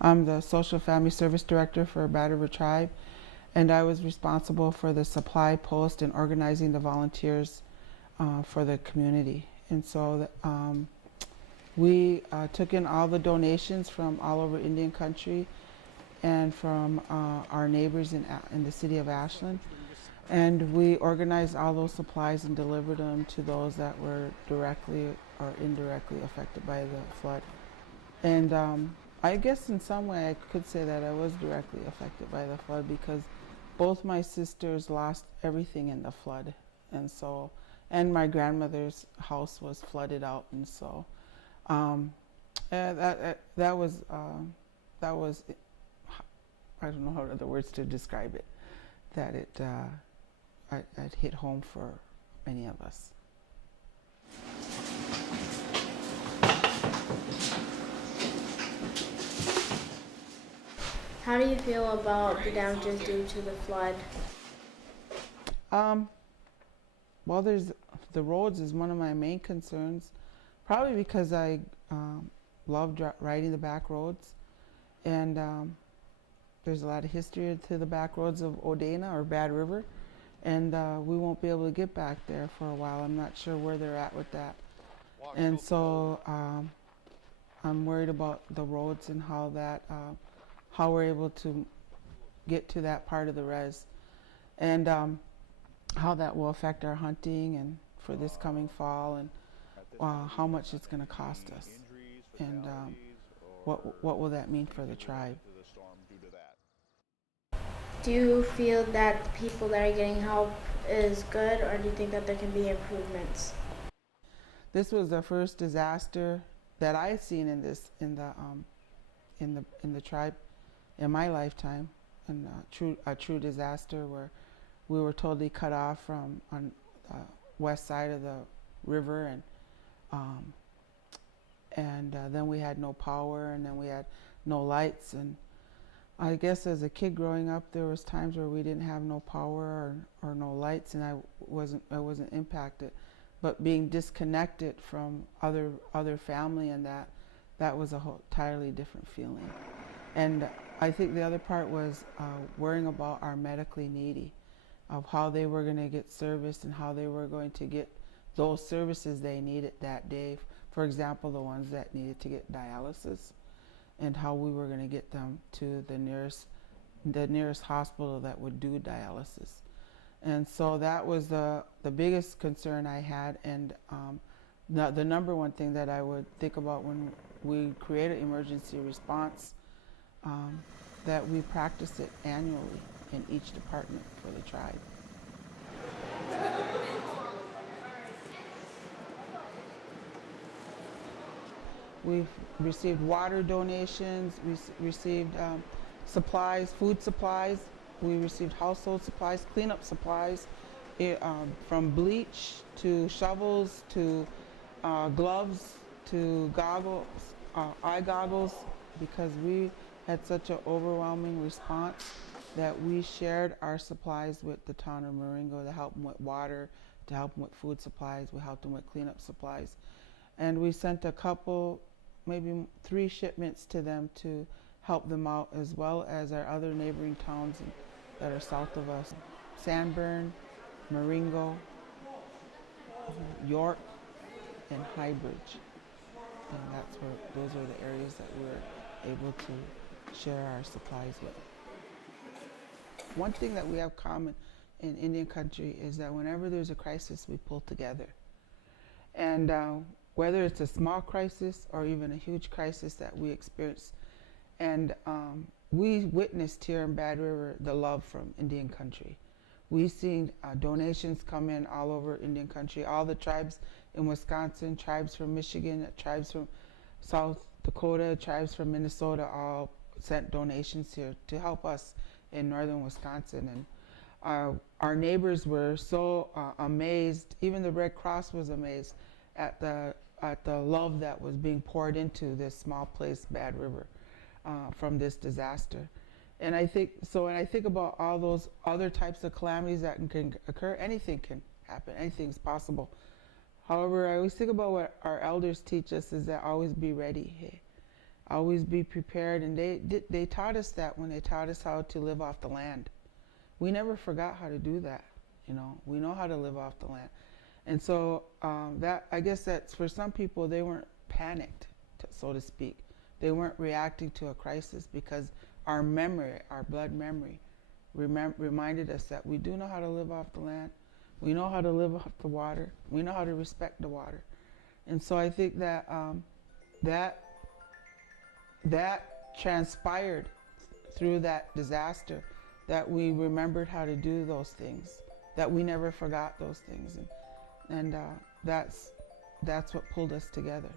I'm the Social Family Service Director for Bad River Tribe, and I was responsible for the supply post and organizing the volunteers for the community. And so we took in all the donations from all over Indian country and from our neighbors in the city of Ashland. And we organized all those supplies and delivered them to those that were directly or indirectly affected by the flood. And I guess in some way I could say that I was directly affected by the flood because both my sisters lost everything in the flood. And my grandmother's house was flooded out. And so that was, I don't know how other words to describe it, that it hit home for many of us. How do you feel about the damages due to the flood? Well, the roads is one of my main concerns, probably because I love riding the back roads, and there's a lot of history to the back roads of Oneida or Bad River, and we won't be able to get back there for a while. I'm not sure where they're at with that, and so I'm worried about the roads and how we're able to get to that part of the res, and how that will affect our hunting and for this coming fall, and how much it's going to cost us, and what will that mean for the tribe. Do you feel that the people that are getting help is good, or do you think that there can be improvements? This was the first disaster that I've seen in the tribe in my lifetime, and a true disaster where we were totally cut off from on the west side of the river, and then we had no power, and then we had no lights. And I guess as a kid growing up, there was times where we didn't have no power or no lights, and I wasn't impacted. But being disconnected from other family, and that was a whole entirely different feeling. And I think the other part was worrying about our medically needy, of how they were going to get service and how they were going to get those services they needed that day. For example, the ones that needed to get dialysis, and how we were going to get them to the nearest hospital that would do dialysis. And so that was the biggest concern I had, and the number one thing that I would think about when we create an emergency response, that we practice it annually in each department for the tribe. We've received water donations, received supplies, food supplies. We received household supplies, cleanup supplies, from bleach to shovels to gloves to goggles, eye goggles, because we had such an overwhelming response that we shared our supplies with the town of Marengo to help them with water, to help them with food supplies. We helped them with cleanup supplies. And we sent a couple, maybe 3 shipments to them to help them out, as well as our other neighboring towns that are south of us. Sanborn, Marengo, York, and Highbridge. And those are the areas that we were able to share our supplies with. One thing that we have common in Indian country is that whenever there's a crisis, we pull together. And whether it's a small crisis or even a huge crisis that we experience, and we witnessed here in Bad River the love from Indian country. We've seen donations come in all over Indian country, all the tribes in Wisconsin, tribes from Michigan, tribes from South Dakota, tribes from Minnesota, all sent donations here to help us in northern Wisconsin. And our neighbors were so amazed, even the Red Cross was amazed at the love that was being poured into this small place, Bad River, from this disaster. And I think when I think about all those other types of calamities that can occur, anything can happen, anything's possible. However, I always think about what our elders teach us is that always be ready. Hey? always be prepared. And they taught us that when they taught us how to live off the land. We never forgot how to do that. You know, we know how to live off the land. And so that, I guess that's for some people, they weren't panicked, so to speak. They weren't reacting to a crisis because our memory, our blood memory, reminded us that we do know how to live off the land. We know how to live off the water. We know how to respect the water. And so I think that that transpired through that disaster, that we remembered how to do those things, that we never forgot those things. And that's what pulled us together.